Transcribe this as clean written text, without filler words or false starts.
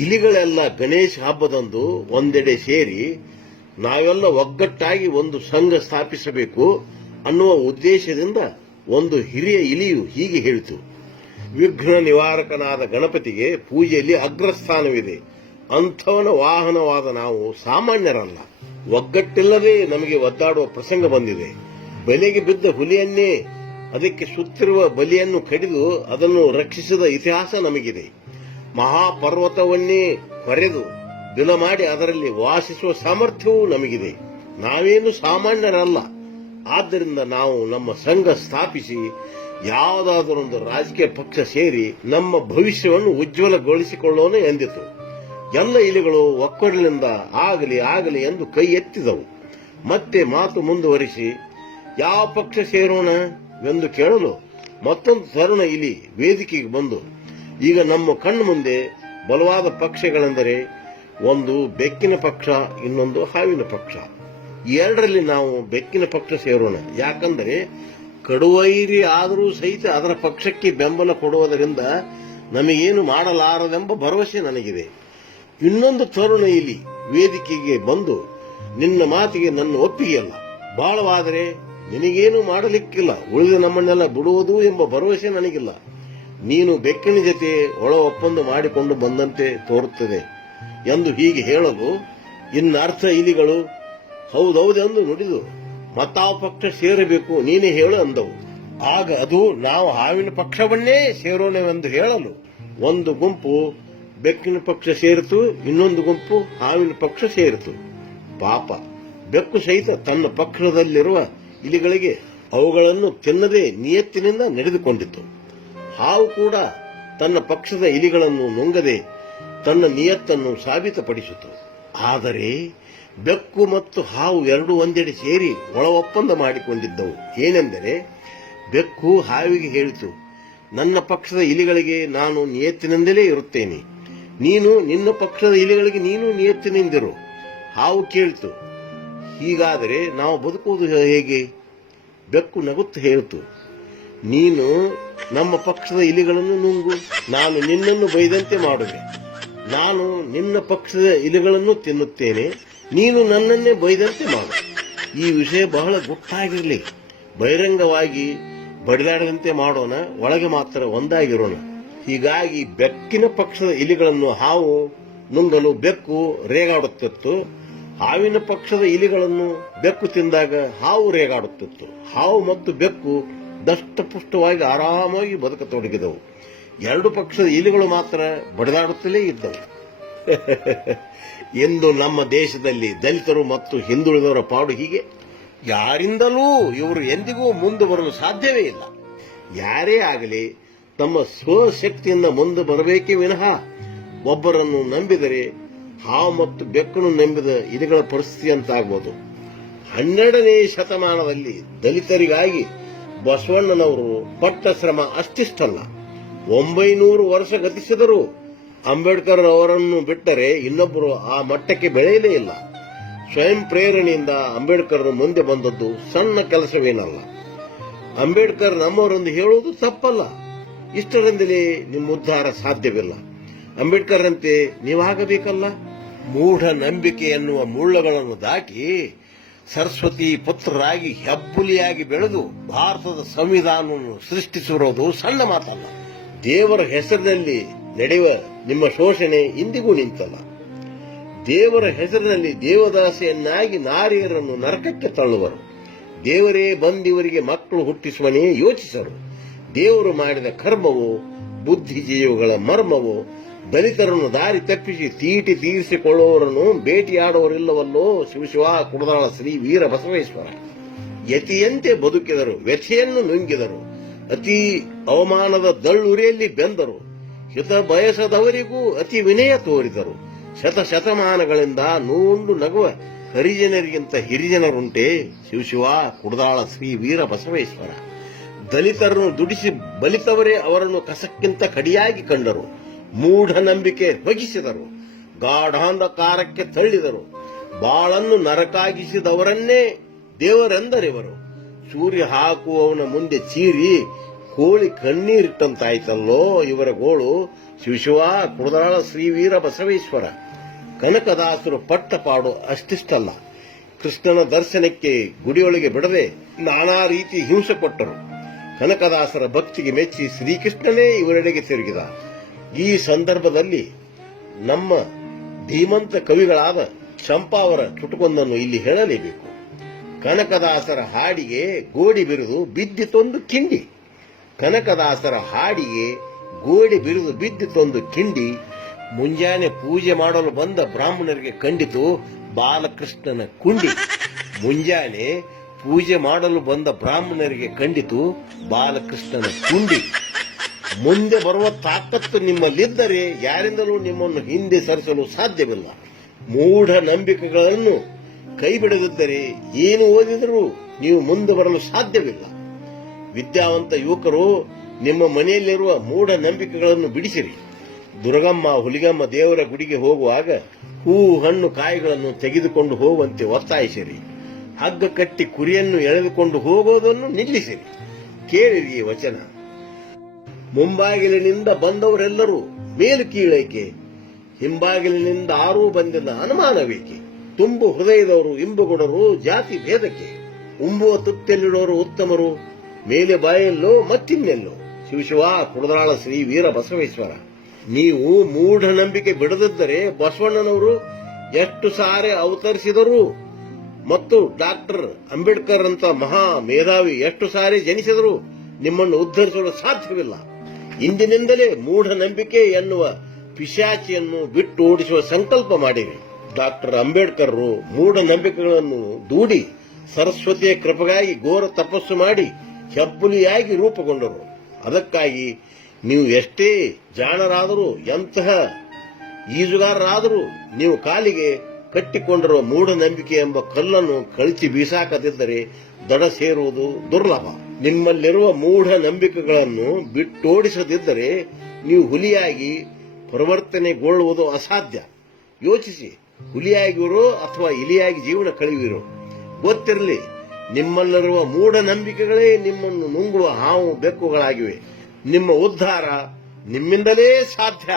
ಇಲಿಗಳೆಲ್ಲ ಗಣೇಶ ಹಬ್ಬದಂದು ಒಂದೆಡೆ ಸೇರಿ ನಾವೆಲ್ಲ ಒಗ್ಗಟ್ಟಾಗಿ ಒಂದು ಸಂಘ ಸ್ಥಾಪಿಸಬೇಕು ಅನ್ನುವ ಉದ್ದೇಶದಿಂದ ಒಂದು ಹಿರಿಯ ಇಲಿಯು ಹೀಗೆ ಹೇಳಿತು. ವಿಘ್ನ ನಿವಾರಕನಾದ ಗಣಪತಿಗೆ ಪೂಜೆಯಲ್ಲಿ ಅಗ್ರಸ್ಥಾನವಿದೆ. ಅಂಥವನ ವಾಹನವಾದ ನಾವು ಸಾಮಾನ್ಯರಲ್ಲ. ಒಗ್ಗಟ್ಟಿಲ್ಲದೆ ನಮಗೆ ಒದ್ದಾಡುವ ಪ್ರಸಂಗ ಬಂದಿದೆ. ಬಲೆಗೆ ಬಿದ್ದ ಹುಲಿಯನ್ನೇ ಅದಕ್ಕೆ ಸುತ್ತಿರುವ ಬಲಿಯನ್ನು ಕಡಿದು ಅದನ್ನು ರಕ್ಷಿಸಿದ ಇತಿಹಾಸ ನಮಗಿದೆ. ಮಹಾಪರ್ವತವನ್ನೇ ಹೊರೆದು ದಿನ ಮಾಡಿ ಅದರಲ್ಲಿ ವಾಸಿಸುವ ಸಾಮರ್ಥ್ಯವೂ ನಮಗಿದೆ. ನಾವೇನು ಸಾಮಾನ್ಯರಲ್ಲ. ಆದ್ದರಿಂದ ನಾವು ನಮ್ಮ ಸಂಘ ಸ್ಥಾಪಿಸಿ ಯಾವುದಾದರೊಂದು ರಾಜಕೀಯ ಪಕ್ಷ ಸೇರಿ ನಮ್ಮ ಭವಿಷ್ಯವನ್ನು ಉಜ್ವಲಗೊಳಿಸಿಕೊಳ್ಳೋಣ ಎಂದಿತು. ಎಲ್ಲ ಇಲಿಗಳು ಒಕ್ಕೊರಲಿನಿಂದ ಆಗಲಿ ಆಗಲಿ ಎಂದು ಕೈ ಎತ್ತಿದವು. ಮತ್ತೆ ಮಾತು ಮುಂದುವರಿಸಿ ಯಾವ ಪಕ್ಷ ಸೇರೋಣ ಎಂದು ಕೇಳಲು ಮತ್ತೊಂದು ತರುಣ ಇಲಿ ವೇದಿಕೆಗೆ ಬಂದು, ಈಗ ನಮ್ಮ ಕಣ್ಣು ಮುಂದೆ ಬಲವಾದ ಪಕ್ಷಗಳೆಂದರೆ ಒಂದು ಬೆಕ್ಕಿನ ಪಕ್ಷ, ಇನ್ನೊಂದು ಹಾವಿನ ಪಕ್ಷ. ಎರಡರಲ್ಲಿ ನಾವು ಬೆಕ್ಕಿನ ಪಕ್ಷ ಸೇರೋಣ. ಯಾಕಂದರೆ ಕಡುವೈರಿ ಆದರೂ ಸಹಿತ ಅದರ ಪಕ್ಷಕ್ಕೆ ಬೆಂಬಲ ಕೊಡುವುದರಿಂದ ನಮಗೇನು ಮಾಡಲಾರದೆಂಬ ಭರವಸೆ ನನಗಿದೆ. ಇನ್ನೊಂದು ತರುಣ ಇಲಿ ವೇದಿಕೆಗೆ ಬಂದು, ನಿನ್ನ ಮಾತಿಗೆ ನನ್ನ ಒಪ್ಪಿಗೆಯಲ್ಲ. ಬಾಳವಾದರೆ ನಿನಗೇನು ಮಾಡಲಿಕ್ಕಿಲ್ಲ, ಉಳಿದ ನಮ್ಮನ್ನೆಲ್ಲ ಬಿಡುವುದು ಎಂಬ ಭರವಸೆ ನನಗಿಲ್ಲ. ನೀನು ಬೆಕ್ಕಿನ ಜೊತೆ ಒಳ ಒಪ್ಪಂದ ಮಾಡಿಕೊಂಡು ಬಂದಂತೆ ತೋರುತ್ತದೆ ಎಂದು ಹೀಗೆ ಹೇಳಲು ಇನ್ನರ್ಥ ಇಲಿಗಳು ಹೌದೌದೆಂದು ನುಡಿದು ಮತ್ತಾವ ಪಕ್ಷ ಸೇರಬೇಕು ನೀನೇ ಹೇಳು ಅಂದವು. ಆಗ ಅದು ನಾವು ಹಾವಿನ ಪಕ್ಷವನ್ನೇ ಸೇರೋಣವೆಂದು ಹೇಳಲು ಒಂದು ಗುಂಪು ಬೆಕ್ಕಿನ ಪಕ್ಷ ಸೇರಿತು, ಇನ್ನೊಂದು ಗುಂಪು ಹಾವಿನ ಪಕ್ಷ ಸೇರಿತು. ಪಾಪ ಬೆಕ್ಕು ಸಹಿತ ತನ್ನ ಪಕ್ಷದಲ್ಲಿರುವ ಇಲಿಗಳಿಗೆ ಅವುಗಳನ್ನು ತಿನ್ನದೆ ನಿಯತ್ತಿನಿಂದ ನಡೆದುಕೊಂಡಿತು. ಹಾವು ಕೂಡ ತನ್ನ ಪಕ್ಷದ ಇಲಿಗಳನ್ನು ನುಂಗದೆ ತನ್ನ ನಿಯತ್ತನ್ನು ಸಾಬೀತುಪಡಿಸಿತು. ಆದರೆ ಬೆಕ್ಕು ಮತ್ತು ಹಾವು ಎರಡೂ ಒಂದೆಡೆ ಸೇರಿ ಒಳ ಒಪ್ಪಂದ ಮಾಡಿಕೊಂಡಿದ್ದವು. ಏನೆಂದರೆ, ಬೆಕ್ಕು ಹಾವಿಗೆ ಹೇಳಿತು, ನನ್ನ ಪಕ್ಷದ ಇಲಿಗಳಿಗೆ ನಾನು ನಿಯತ್ತಿನಿಂದಲೇ ಇರುತ್ತೇನೆ, ನೀನು ನಿನ್ನ ಪಕ್ಷದ ಇಲಿಗಳಿಗೆ ನೀನು ನಿಯತ್ತಿನಿಂದಿರು. ಹಾವು ಕೇಳಿತು, ಹೀಗಾದರೆ ನಾವು ಬದುಕುವುದು ಹೇಗೆ? ಬೆಕ್ಕು ನಗುತ್ತಾ ಹೇಳಿತು, ನೀನು ನಮ್ಮ ಪಕ್ಷದ ಇಲಿಗಳನ್ನು ನುಂಗು, ನಾನು ನಿನ್ನನ್ನು ಬೈದಂತೆ ಮಾಡುವೆ. ನಾನು ನಿನ್ನ ಪಕ್ಷದ ಇಲಿಗಳನ್ನು ತಿನ್ನುತ್ತೇನೆ, ನೀನು ನನ್ನನ್ನೇ ಬೈದಂತೆ ಮಾಡು. ಈ ವಿಷಯ ಬಹಳ ಗುಟ್ಟಾಗಿರಲಿ, ಬಹಿರಂಗವಾಗಿ ಬಡಿದಾಡದಂತೆ ಮಾಡೋಣ, ಒಳಗೆ ಮಾತ್ರ ಒಂದಾಗಿರೋಣ. ಹೀಗಾಗಿ ಬೆಕ್ಕಿನ ಪಕ್ಷದ ಇಲಿಗಳನ್ನು ಹಾವು ನುಂಗಲು ಬೆಕ್ಕು ರೇಗಾಡುತ್ತಿತ್ತು. ಹಾವಿನ ಪಕ್ಷದ ಇಲಿಗಳನ್ನು ಬೆಕ್ಕು ತಿಂದಾಗ ಹಾವು ರೇಗಾಡುತ್ತಿತ್ತು. ಹಾವು ಮತ್ತು ಬೆಕ್ಕು ದಷ್ಟಪುಷ್ಟವಾಗಿ ಆರಾಮಾಗಿ ಬದುಕತೊಡಗಿದವು. ಎರಡು ಪಕ್ಷದ ಇಲಿಗಳು ಮಾತ್ರ ಬಡಿದಾಡುತ್ತಲೇ ಇದ್ದವು. ಇಂದು ನಮ್ಮ ದೇಶದಲ್ಲಿ ದಲಿತರು ಮತ್ತು ಹಿಂದುಳಿದವರ ಪಾಡು ಹೀಗೆ. ಯಾರಿಂದಲೂ ಇವರು ಎಂದಿಗೂ ಮುಂದೆ ಬರಲು ಸಾಧ್ಯವೇ ಇಲ್ಲ. ಯಾರೇ ಆಗಲಿ ತಮ್ಮ ಸ್ವಶಕ್ತಿಯಿಂದ ಮುಂದೆ ಬರಬೇಕೇ ವಿನಃ ಒಬ್ಬರನ್ನು ನಂಬಿದರೆ ಹಾವು ಮತ್ತು ಬೆಕ್ಕನ್ನು ನಂಬಿದ ಇಲಿಗಳ ಪರಿಸ್ಥಿತಿ ಅಂತಾಗಬಹುದು. 12ನೇ ಶತಮಾನದಲ್ಲಿ ದಲಿತರಿಗಾಗಿ ಬಸವಣ್ಣನವರು ಪಟ್ಟ ಶ್ರಮ ಅಷ್ಟಿಷ್ಟಲ್ಲ. 900 ವರ್ಷ ಗತಿಸಿದರೂ ಅಂಬೇಡ್ಕರ್ ಅವರನ್ನು ಬಿಟ್ಟರೆ ಇನ್ನೊಬ್ಬರು ಆ ಮಟ್ಟಕ್ಕೆ ಬೆಳೆಯಲೇ ಇಲ್ಲ. ಸ್ವಯಂ ಪ್ರೇರಣೆಯಿಂದ ಅಂಬೇಡ್ಕರ್ ಮುಂದೆ ಬಂದದ್ದು ಸಣ್ಣ ಕೆಲಸವೇನಲ್ಲ. ಅಂಬೇಡ್ಕರ್ ನಮ್ಮವರೆಂದು ಹೇಳುವುದು ತಪ್ಪಲ್ಲ. ಇಷ್ಟರಿಂದಲೇ ನಿಮ್ಮ ಉದ್ಧಾರ ಸಾಧ್ಯವಿಲ್ಲ. ಅಂಬೇಡ್ಕರ್ ಅಂತೆ ನೀವಾಗಬೇಕಲ್ಲ. ಮೂಢ ನಂಬಿಕೆ ಎನ್ನುವ ಮುಳ್ಳುಗಳನ್ನು ದಾಟಿ ಸರಸ್ವತಿ ಪುತ್ರರಾಗಿ ಹೆಬ್ಬುಲಿಯಾಗಿ ಬೆಳೆದು ಭಾರತದ ಸಂವಿಧಾನವನ್ನು ಸೃಷ್ಟಿಸಿರುವುದು ಸಣ್ಣ ಮಾತಲ್ಲ. ದೇವರ ಹೆಸರಿನಲ್ಲಿ ನಡೆಯುವ ನಿಮ್ಮ ಶೋಷಣೆ ಇಂದಿಗೂ ನಿಂತಲ್ಲ. ದೇವರ ಹೆಸರಿನಲ್ಲಿ ದೇವದಾಸೆಯನ್ನಾಗಿ ನಾರಿಯರನ್ನು ನರಕಕ್ಕೆ ತಳ್ಳುವರು. ದೇವರೇ ಬಂದಿವರಿಗೆ ಮಕ್ಕಳು ಹುಟ್ಟಿಸುವನೇ ಯೋಚಿಸರು. ದೇವರು ಮಾಡಿದ ಕರ್ಮವು ಬುದ್ಧಿಜೀವಿಗಳ ಮರ್ಮವು. ದಲಿತರನ್ನು ದಾರಿ ತಪ್ಪಿಸಿ ತೀಟಿ ತೀರಿಸಿಕೊಳ್ಳುವವರನ್ನು ಭೇಟಿಯಾಡುವರಿಲ್ಲವಲ್ಲೋ ಶಿವಶಿವ ಕುಡದಾಳ ಶ್ರೀ ವೀರ ಬಸವೇಶ್ವರ. ಯತಿಯಂತೆ ಬದುಕಿದರು, ವ್ಯಥೆಯನ್ನು ನುಂಗಿದರು, ಅತಿ ಅವಮಾನದ ದಳ್ಳುರಿಯಲ್ಲಿ ಬೆಂದರು, ಹಿತ ಬಯಸದವರಿಗೂ ಅತಿ ವಿನಯ ತೋರಿದರು. ಶತಶತಮಾನಗಳಿಂದ ನೂಂಡು ನಗುವ ಹರಿಜನರಿಗಿಂತ ಹಿರಿಜನರುಂಟೆ ಶಿವಶಿವ ಕುಡದಾಳ ಶ್ರೀ ವೀರ ಬಸವೇಶ್ವರ. ದಲಿತರನ್ನು ದುಡಿಸಿ ಬಲಿತವರೇ ಅವರನ್ನು ಕಸಕ್ಕಿಂತ ಕಡಿಯಾಗಿ ಕಂಡರು. ಮೂಢನಂಬಿಕೆ ಬಗಿಸಿದರು, ಗಾಢಾಂಧಕಾರಕ್ಕೆ ತಳ್ಳಿದರು. ಬಾಳನ್ನು ನರಕಾಗಿಸಿದವರನ್ನೇ ದೇವರೆಂದರಿವರು. ಸೂರ್ಯ ಹಾಕುವವನ ಮುಂದೆ ಚೀರಿ ಕೋಳಿ ಕಣ್ಣೀರಿಟ್ಟಂತಾಯ್ತಲ್ಲೋ ಇವರ ಗೋಳು. ಶಿವಶಿವ ಕುಡದಾಳ ಶ್ರೀ ವೀರ ಬಸವೇಶ್ವರ. ಕನಕದಾಸರು ಪಟ್ಟ ಪಾಡು ಅಷ್ಟಿಷ್ಟಲ್ಲ. ಕೃಷ್ಣನ ದರ್ಶನಕ್ಕೆ ಗುಡಿಯೊಳಗೆ ಬಿಡದೆ ನಾನಾ ರೀತಿ ಹಿಂಸೆ ಕೊಟ್ಟರು. ಕನಕದಾಸರ ಭಕ್ತಿಗೆ ಮೆಚ್ಚಿ ಶ್ರೀಕೃಷ್ಣನೇ ಇವರೆಡೆಗೆ ತಿರುಗಿದ. ಈ ಸಂದರ್ಭದಲ್ಲಿ ನಮ್ಮ ಧೀಮಂತ ಕವಿಗಳಾದ ಚಂಪಾವರ ಚುಟುಕೊಂದನ್ನು ಇಲ್ಲಿ ಹೇಳಲೇಬೇಕು. ಕನಕದಾಸರ ಹಾಡಿಗೆ ಗೋಡಿ ಬಿರಿದು ಬಿದ್ದಿತೊಂದು ಕಿಂಡಿ. ಕನಕದಾಸರ ಹಾಡಿಗೆ ಗೋಡಿ ಬಿರಿದು ಬಿದ್ದಿತೊಂದು ಕಿಂಡಿ. ಮುಂಜಾನೆ ಪೂಜೆ ಮಾಡಲು ಬಂದ ಬ್ರಾಹ್ಮಣರಿಗೆ ಕಂಡಿತು ಬಾಲಕೃಷ್ಣನ ಕುಂಡಿ. ಮುಂಜಾನೆ ಪೂಜೆ ಮಾಡಲು ಬಂದ ಬ್ರಾಹ್ಮಣರಿಗೆ ಕಂಡಿತು ಬಾಲಕೃಷ್ಣನ ಕುಂಡಿ. ಮುಂದೆ ಬರುವ ತಾಕತ್ತು ನಿಮ್ಮಲ್ಲಿದ್ದರೆ ಯಾರಿಂದಲೂ ನಿಮ್ಮನ್ನು ಹಿಂದೆ ಸರಿಸಲು ಸಾಧ್ಯವಿಲ್ಲ. ಮೂಢ ನಂಬಿಕೆಗಳನ್ನು ಕೈಬಿಡದಿದ್ದರೆ ಏನು ಓದಿದರೂ ನೀವು ಮುಂದೆ ಬರಲು ಸಾಧ್ಯವಿಲ್ಲ. ವಿದ್ಯಾವಂತ ಯುವಕರು ನಿಮ್ಮ ಮನೆಯಲ್ಲಿರುವ ಮೂಢ ನಂಬಿಕೆಗಳನ್ನು ಬಿಡಿಸಿರಿ. ದುರ್ಗಮ್ಮ ಹುಲಿಗಮ್ಮ ದೇವರ ಗುಡಿಗೆ ಹೋಗುವಾಗ ಹೂ ಹಣ್ಣು ಕಾಯಿಗಳನ್ನು ತೆಗೆದುಕೊಂಡು ಹೋಗುವಂತೆ ಒತ್ತಾಯಿಸಿರಿ. ಹಗ್ಗ ಕಟ್ಟಿ ಕುರಿಯನ್ನು ಎಳೆದುಕೊಂಡು ಹೋಗೋದನ್ನು ನಿಲ್ಲಿಸಿರಿ. ಕೇಳಿರಿ ವಚನ. ಮುಂಬಾಗಿಲಿನಿಂದ ಬಂದವರೆಲ್ಲರೂ ಮೇಲು ಕೀಳೈಕೆ, ಹಿಂಬಾಗಿಲಿನಿಂದ ಆರೂ ಬಂದಿಲ್ಲ ಅನುಮಾನವೇಕೆ. ತುಂಬು ಹೃದಯದವರು ಇಂಬುಗೊಡರು ಜಾತಿ ಭೇದಕ್ಕೆ, ಉಂಬುವ ತುತ್ತಲ್ಲಿಡೋರು ಉತ್ತಮರು, ಮೇಲೆ ಬಾಯಲ್ಲೋ ಮತ್ತಿನ್ನೆಲ್ಲೋ. ಶಿವಶಿವ ಕುಡದಾಳ ಶ್ರೀ ವೀರ ಬಸವೇಶ್ವರ. ನೀವು ಮೂಢನಂಬಿಕೆ ಬಿಡದಿದ್ದರೆ ಬಸವಣ್ಣನವರು ಎಷ್ಟು ಸಾರಿ ಅವತರಿಸಿದರು ಮತ್ತು ಡಾಕ್ಟರ್ ಅಂಬೇಡ್ಕರ್ ಅಂತ ಮಹಾ ಮೇಧಾವಿ ಎಷ್ಟು ಸಾರಿ ಜನಿಸಿದರು ನಿಮ್ಮನ್ನು ಉದ್ಧರಿಸಲು ಸಾಧ್ಯವಿಲ್ಲ. ಇಂದಿನಿಂದಲೇ ಮೂಢನಂಬಿಕೆ ಎನ್ನುವ ಪಿಶಾಚಿಯನ್ನು ಬಿಟ್ಟು ಓಡಿಸುವ ಸಂಕಲ್ಪ ಮಾಡಿರಿ. ಡಾಕ್ಟರ್ ಅಂಬೇಡ್ಕರ್ ಮೂಢನಂಬಿಕೆಗಳನ್ನು ದೂಡಿ ಸರಸ್ವತಿಯ ಕೃಪೆಗಾಗಿ ಘೋರ ತಪಸ್ಸು ಮಾಡಿ ಹೆಬ್ಬುಲಿಯಾಗಿ ರೂಪುಗೊಂಡರು. ಅದಕ್ಕಾಗಿ ನೀವು ಎಷ್ಟೇ ಜಾಣರಾದರೂ ಎಂತಹ ಈಜುಗಾರರಾದರೂ ನೀವು ಕಾಲಿಗೆ ಕಟ್ಟಿಕೊಂಡಿರುವ ಮೂಢನಂಬಿಕೆ ಎಂಬ ಕಲ್ಲನ್ನು ಕಳಚಿ ಬೀಸಾಕದಿದ್ದರೆ ದಡ ಸೇರುವುದು ದುರ್ಲಭ. ನಿಮ್ಮಲ್ಲಿರುವ ಮೂಢನಂಬಿಕೆಗಳನ್ನು ಬಿಟ್ಟೋಡಿಸದಿದ್ದರೆ ನೀವು ಹುಲಿಯಾಗಿ ಪರಿವರ್ತನೆಗೊಳ್ಳುವುದು ಅಸಾಧ್ಯ. ಯೋಚಿಸಿ, ಹುಲಿಯಾಗಿರೋ ಅಥವಾ ಇಲಿಯಾಗಿ ಜೀವನ ಕಳೆಯುವಿರೋ ಗೊತ್ತಿರಲಿ. ನಿಮ್ಮಲ್ಲಿರುವ ಮೂಢನಂಬಿಕೆಗಳೇ ನಿಮ್ಮನ್ನು ನುಂಗುವ ಹಾವು ಬೆಕ್ಕುಗಳಾಗಿವೆ. ನಿಮ್ಮ ಉದ್ಧಾರ ನಿಮ್ಮಿಂದಲೇ ಸಾಧ್ಯ.